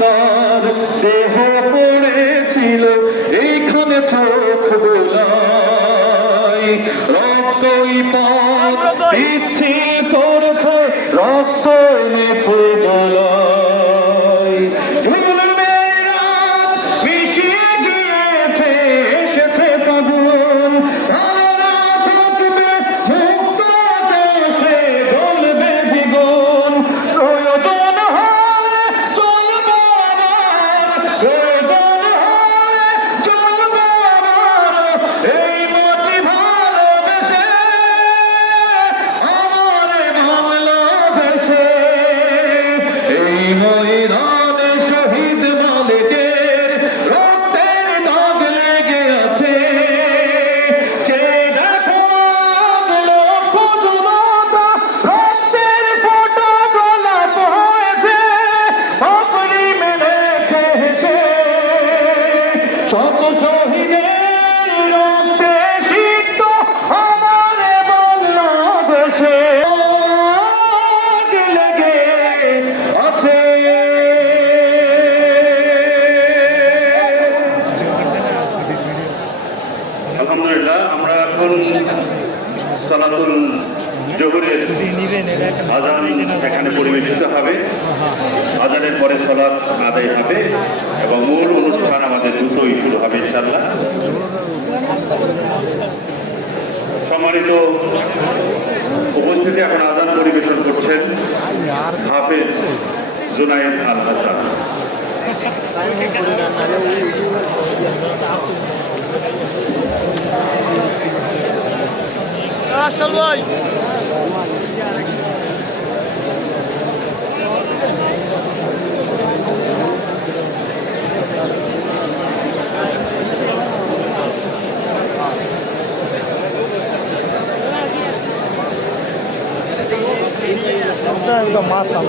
তার দেহ পড়েছিল এইখানে চোখ বোলাই রক্তই পথ পিচ্ছিল করেছে রক্ত এনেছে জলাই ঝুলবে রাত মিশিয়ে গিয়েছে এসেছে ফাগুন তারা থাকবে মুক্ত আকাশে জ্বলবে দ্বিগুণ প্রয়োজন হলে চলবো আবার প্রয়োজন হলে চলবো আবার এই মাটি ভালোবেসে আমার বাংলাদেশে এই ময়দানে শহীদ মালিকের রক্তের দাগ লেগে আছে চেয়ে দেখো আজ লক্ষ জনতা রক্তের ফোঁটা গোলাপ হয়েছে পাপড়ি মেলেছে হেসে শত শহীদের রক্তে সিক্ত আমার বাংলাদেশে আগ লেগে আছে। আলহামদুলিল্লাহ, আমরা এখন সালাতুল জোহরের আজান এখানে পরিবেশিত হবে। আজানের পরে সালাত আদায় হবে এবং মূল অনুষ্ঠান আমাদের দ্রুতই শুরু হবে ইনশাআল্লাহ। সম্মানিত উপস্থিতি, এখন আজান পরিবেশন করছেন হাফেজ জুনায়েদ আল হাসান। ভাই মাথা